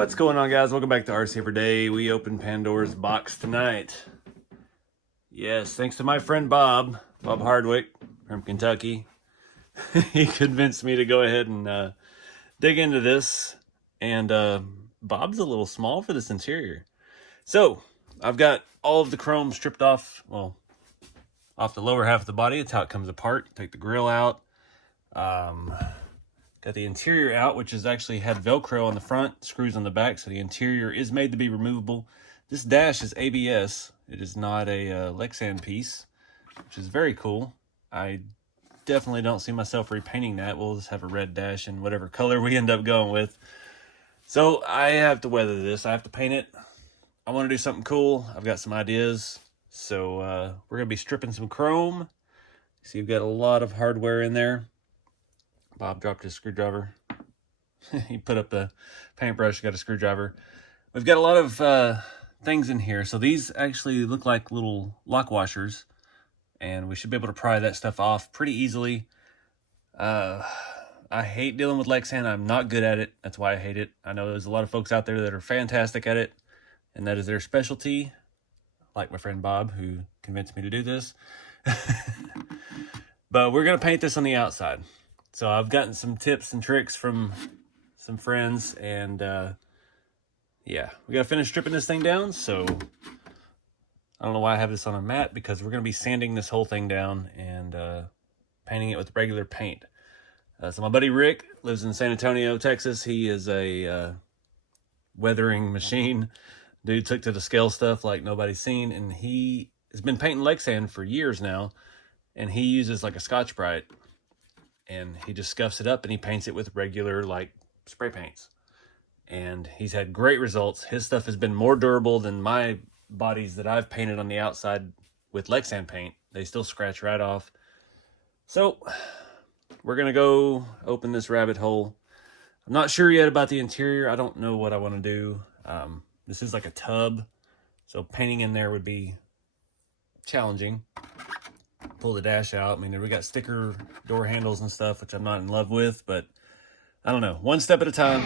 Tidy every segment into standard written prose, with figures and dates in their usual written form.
What's going on, guys? Welcome back to RC Every Day. We opened Pandora's box tonight. Yes, thanks to my friend Bob Hardwick from Kentucky. He convinced me to go ahead and dig into this. And Bob's a little small for this interior. So I've got all of the chrome stripped off, well, off the lower half of the body. That's how it comes apart. Take the grill out. Got the interior out, which has actually had Velcro on the front, screws on the back, so the interior is made to be removable. This dash is ABS. It is not a Lexan piece, which is very cool. I definitely don't see myself repainting that. We'll just have a red dash in whatever color we end up going with. So I have to weather this. I have to paint it. I want to do something cool. I've got some ideas. So we're going to be stripping some chrome. See, you've got a lot of hardware in there. Bob dropped his screwdriver. He put up the paintbrush, got a screwdriver. We've got a lot of things in here. So these actually look like little lock washers, and we should be able to pry that stuff off pretty easily. I hate dealing with Lexan. I'm not good at it. That's why I hate it. I know there's a lot of folks out there that are fantastic at it, and that is their specialty, like my friend Bob, who convinced me to do this. But we're going to paint this on the outside. So I've gotten some tips and tricks from some friends, and yeah, we got to finish stripping this thing down. So I don't know why I have this on a mat, because we're going to be sanding this whole thing down and painting it with regular paint. So my buddy Rick lives in San Antonio, Texas. He is a weathering machine. Dude took to the scale stuff like nobody's seen, and he has been painting Lexan for years now, and he uses like a Scotch-Brite. And he just scuffs it up and he paints it with regular, like, spray paints. And he's had great results. His stuff has been more durable than my bodies that I've painted on the outside with Lexan paint. They still scratch right off. So we're going to go open this rabbit hole. I'm not sure yet about the interior. I don't know what I want to do. This is like a tub, so painting in there would be challenging. Pull the dash out. I mean, we got sticker door handles and stuff, which I'm not in love with, but I don't know. One step at a time.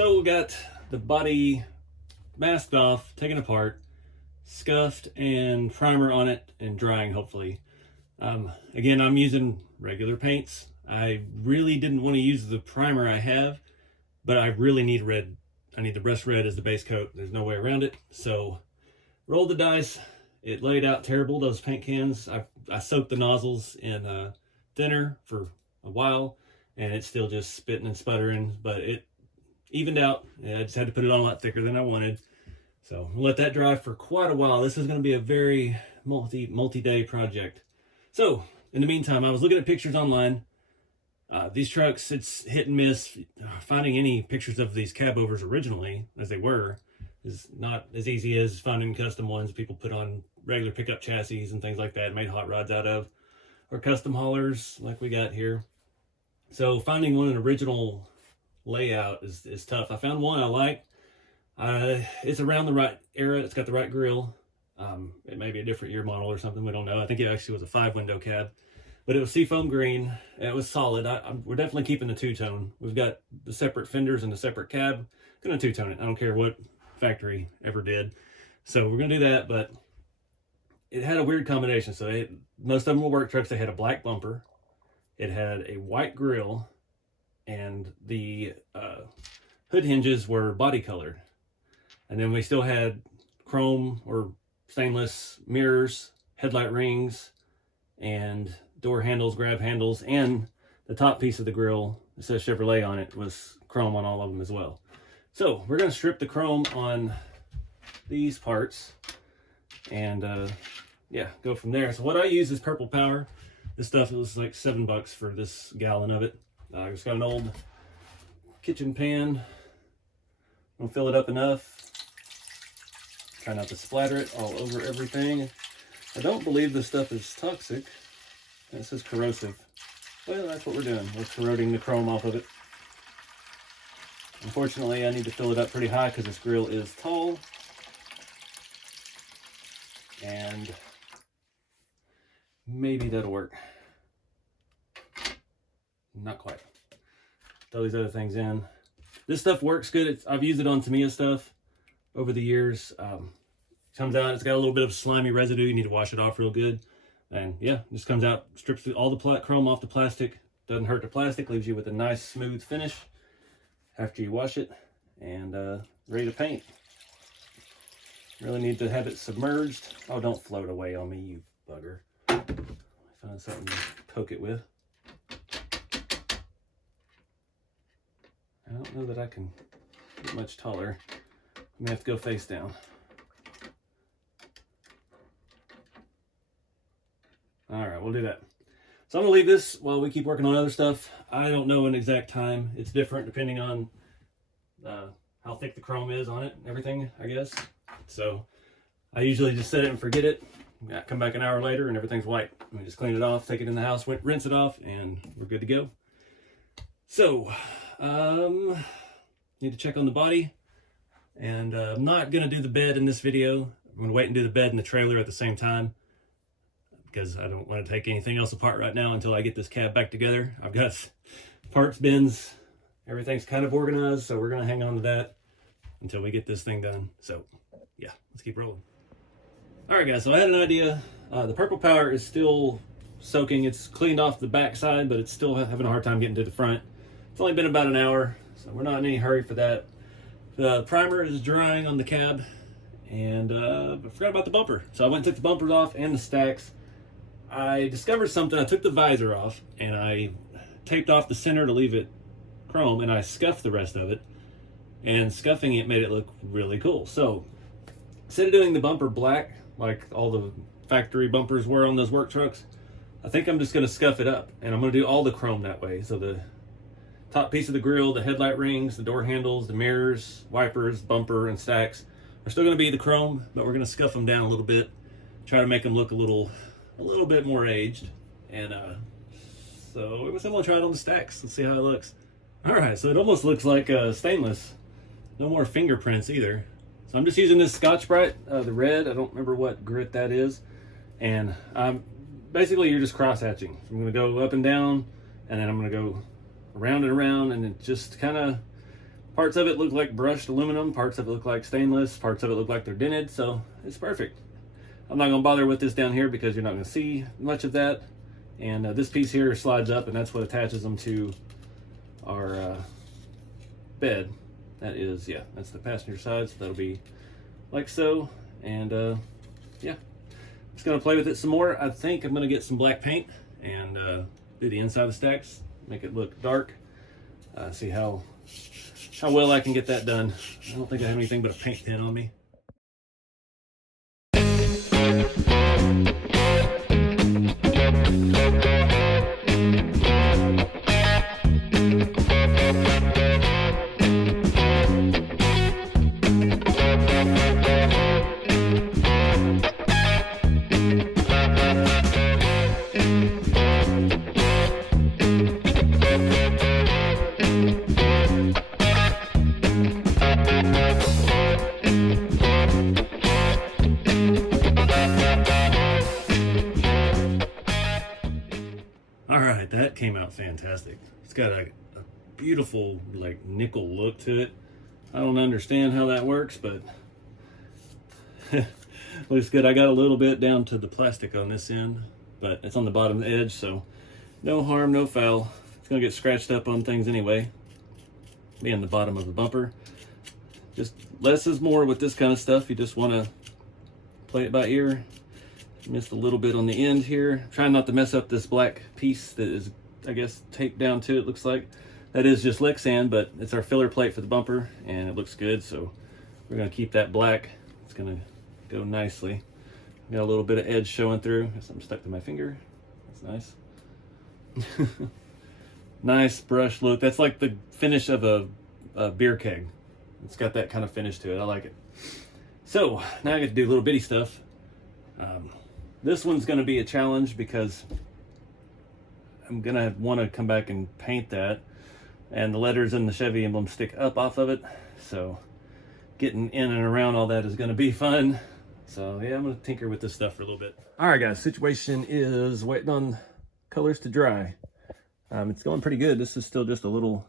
So we got the body masked off, taken apart, scuffed, and primer on it and drying, hopefully. Again, I'm using regular paints. I really didn't want to use the primer I have, but I really need red. I need the brushed red as the base coat. There's no way around it. So rolled the dice. It laid out terrible, those paint cans. I soaked the nozzles in thinner for a while, and it's still just spitting and sputtering, but it evened out. I just had to put it on a lot thicker than I wanted. So we'll let that dry for quite a while. This is going to be a very multi-day project. So in the meantime, I was looking at pictures online. These trucks, it's hit and miss. Finding any pictures of these cab overs originally, as they were, is not as easy as finding custom ones people put on regular pickup chassis and things like that, made hot rods out of, or custom haulers like we got here. So finding one in original layout is tough. I found one I like. It's around the right era. It's got the right grill. It may be a different year model or something. We don't know. I think it actually was a 5-window cab, but it was seafoam green. And it was solid. We're definitely keeping the two-tone. We've got the separate fenders and the separate cab. Gonna two-tone it. I don't care what factory ever did. So we're gonna do that, but it had a weird combination. So most of them were work trucks. They had a black bumper. It had a white grill, and the hood hinges were body colored. And then we still had chrome or stainless mirrors, headlight rings, and door handles, grab handles, and the top piece of the grill, it says Chevrolet on it, was chrome on all of them as well. So we're going to strip the chrome on these parts and yeah, go from there. So what I use is Purple Power. This stuff was like $7 for this gallon of it. I just got an old kitchen pan. I'm gonna fill it up enough. Try not to splatter it all over everything. I don't believe this stuff is toxic. It says corrosive. Well, that's what we're doing. We're corroding the chrome off of it. Unfortunately, I need to fill it up pretty high because this grill is tall. And maybe that'll work. Not quite. Throw these other things in. This stuff works good. I've used it on Tamiya stuff over the years. Comes out, it's got a little bit of slimy residue. You need to wash it off real good. And yeah, just comes out, strips all the chrome off the plastic. Doesn't hurt the plastic, leaves you with a nice smooth finish after you wash it, and ready to paint. Really need to have it submerged. Oh, don't float away on me, you bugger. Find something to poke it with. I don't know that I can get much taller. I'm gonna have to go face down. All right, we'll do that. So I'm gonna leave this while we keep working on other stuff. I don't know an exact time. It's different depending on how thick the chrome is on it and everything, I guess. So I usually just set it and forget it. Come back an hour later and everything's white. We just clean it off, take it in the house, rinse it off, and we're good to go. So, need to check on the body. And I'm not gonna do the bed in this video. I'm gonna wait and do the bed and the trailer at the same time, because I don't want to take anything else apart right now until I get this cab back together. I've got parts bins, everything's kind of organized, so we're gonna hang on to that until we get this thing done. So yeah, let's keep rolling. All right guys, so I had an idea. The Purple Power is still soaking. It's cleaned off the back side, but it's still having a hard time getting to the front. It's only been about an hour, so we're not in any hurry for that. The primer is drying on the cab, and I forgot about the bumper. So I went and took the bumpers off and the stacks. I discovered something. I took the visor off and I taped off the center to leave it chrome, and I scuffed the rest of it, and scuffing it made it look really cool. So instead of doing the bumper black like all the factory bumpers were on those work trucks, I think I'm just going to scuff it up, and I'm going to do all the chrome that way. So the top piece of the grill, the headlight rings, the door handles, the mirrors, wipers, bumper, and stacks are still going to be the chrome, but we're going to scuff them down a little bit, try to make them look a little bit more aged. And so I'm going to try it on the stacks and see how it looks. All right, so it almost looks like stainless. No more fingerprints either. So I'm just using this Scotch-Brite, the red. I don't remember what grit that is. And basically you're just cross-hatching. So I'm going to go up and down, and then I'm going to go around and around, and it just kind of Parts of it look like brushed aluminum, parts of it look like stainless, parts of it look like they're dented, so it's perfect. I'm not going to bother with this down here because you're not going to see much of that. And this piece here slides up, and that's what attaches them to our bed. That is, yeah, that's the passenger side, so that'll be like so. And yeah, just going to play with it some more. I think I'm going to get some black paint and do the inside of the stacks, make it look dark. See how well I can get that done. I don't think I have anything but a paint pen on me. Alright, that came out fantastic. It's got a beautiful like nickel look to it. I don't understand how that works, but looks good. I got a little bit down to the plastic on this end, but it's on the bottom edge, so no harm, no foul. It's gonna get scratched up on things anyway, being the bottom of the bumper. Just less is more with this kind of stuff. You just want to play it by ear. Missed a little bit on the end here. Trying not to mess up this black piece that is, I guess, taped down to it, looks like. That is just Lexan, but it's our filler plate for the bumper, and it looks good, so we're going to keep that black. It's going to go nicely. Got a little bit of edge showing through. Got something stuck to my finger. That's nice. Nice brush look. That's like the finish of a beer keg. It's got that kind of finish to it. I like it. So, now I get to do little bitty stuff. This one's going to be a challenge because I'm going to want to come back and paint that, and the letters and the Chevy emblem stick up off of it, so getting in and around all that is going to be fun. So yeah, I'm going to tinker with this stuff for a little bit. Alright guys, situation is waiting on colors to dry. It's going pretty good. This is still just a little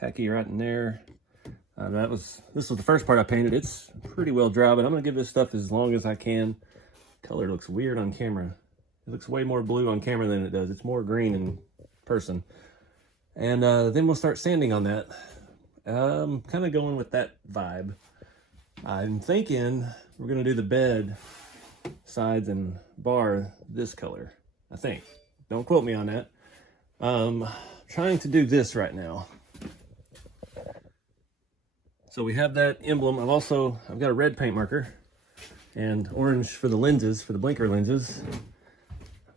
tacky right in there. This was the first part I painted. It's pretty well dry, but I'm going to give this stuff as long as I can. Color looks weird on camera. It looks way more blue on camera than it does. It's more green in person. And then we'll start sanding on that. Kind of going with that vibe. I'm thinking we're going to do the bed sides and bar this color, I think. Don't quote me on that. Trying to do this right now. So we have that emblem. I've got a red paint marker and orange for the lenses, for the blinker lenses.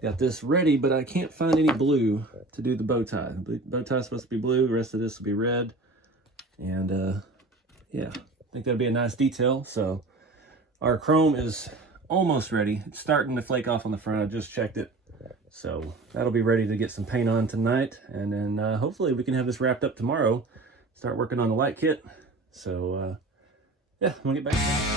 Got this ready, but I can't find any blue to do the bow tie. The bow tie is supposed to be blue, the rest of this will be red. And yeah, I think that'd be a nice detail. So our chrome is almost ready. It's starting to flake off on the front. I just checked it. So that'll be ready to get some paint on tonight. And then hopefully we can have this wrapped up tomorrow. Start working on the light kit. So yeah, I'm gonna get back.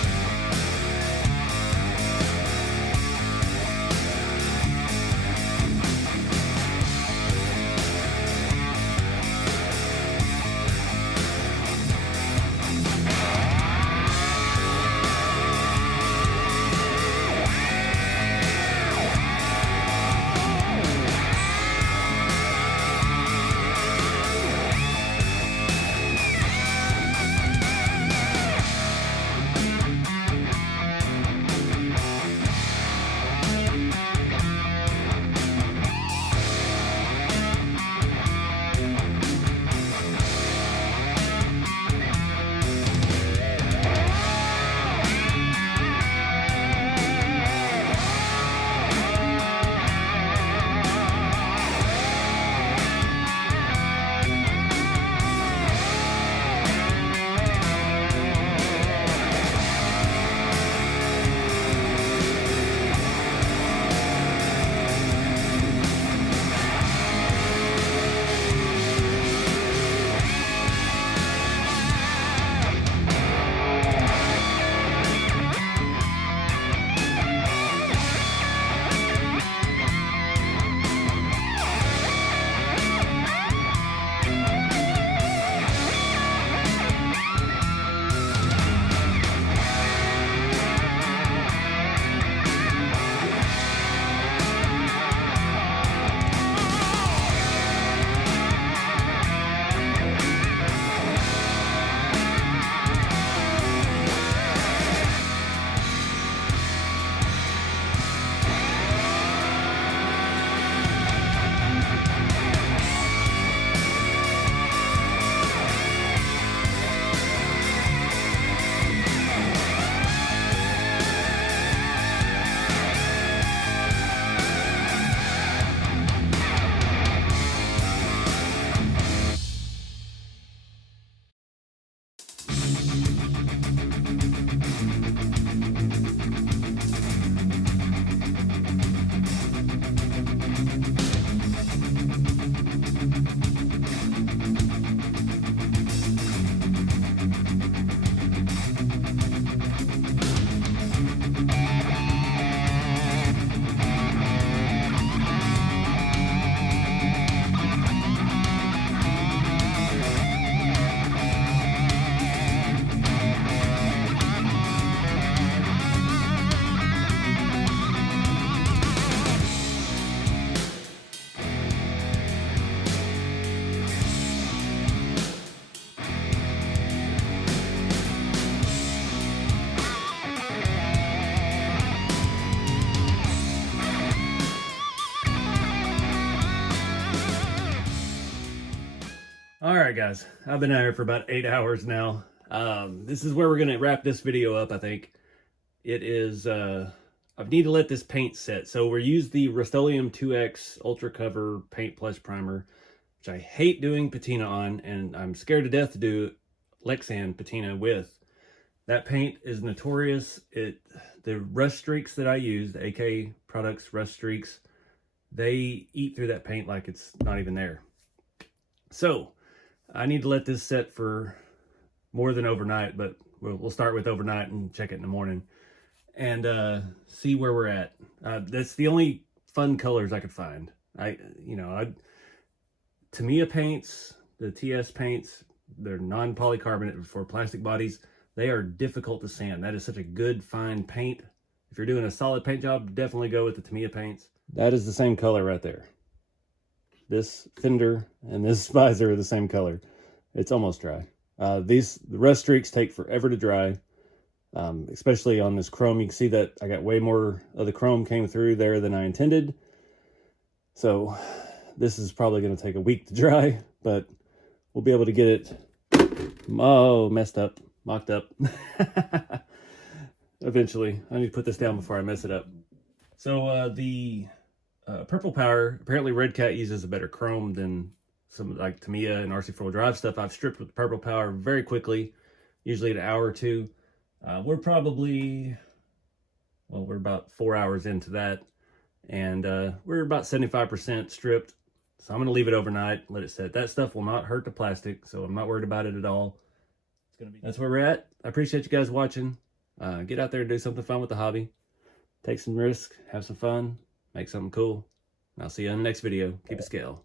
All right, guys, I've been out here for about 8 hours now. This is where we're gonna wrap this video up. I think it is. I need to let this paint set. So we're using the Rust-Oleum 2X Ultra Cover Paint Plus Primer, which I hate doing patina on, and I'm scared to death to do Lexan patina with. That paint is notorious. The rust streaks that I use, the AK products rust streaks, they eat through that paint like it's not even there. So I need to let this set for more than overnight, but we'll start with overnight and check it in the morning and see where we're at. That's the only fun colors I could find. Tamiya paints, the TS paints, they're non-polycarbonate for plastic bodies. They are difficult to sand. That is such a good, fine paint. If you're doing a solid paint job, definitely go with the Tamiya paints. That is the same color right there. This fender and this visor are the same color. It's almost dry. The rust streaks take forever to dry, especially on this chrome. You can see that I got way more of the chrome came through there than I intended. So this is probably going to take a week to dry, but we'll be able to get it, messed up. Mocked up. Eventually. I need to put this down before I mess it up. So the Purple Power, apparently Redcat uses a better chrome than some like Tamiya and RC4 Drive stuff. I've stripped with Purple Power very quickly, usually an hour or two. We're about 4 hours into that, and we're about 75% stripped. So I'm going to leave it overnight, let it set. That stuff will not hurt the plastic, so I'm not worried about it at all. That's where we're at. I appreciate you guys watching. Get out there and do something fun with the hobby. Take some risks, have some fun, make something cool. And I'll see you on the next video. Keep it scale.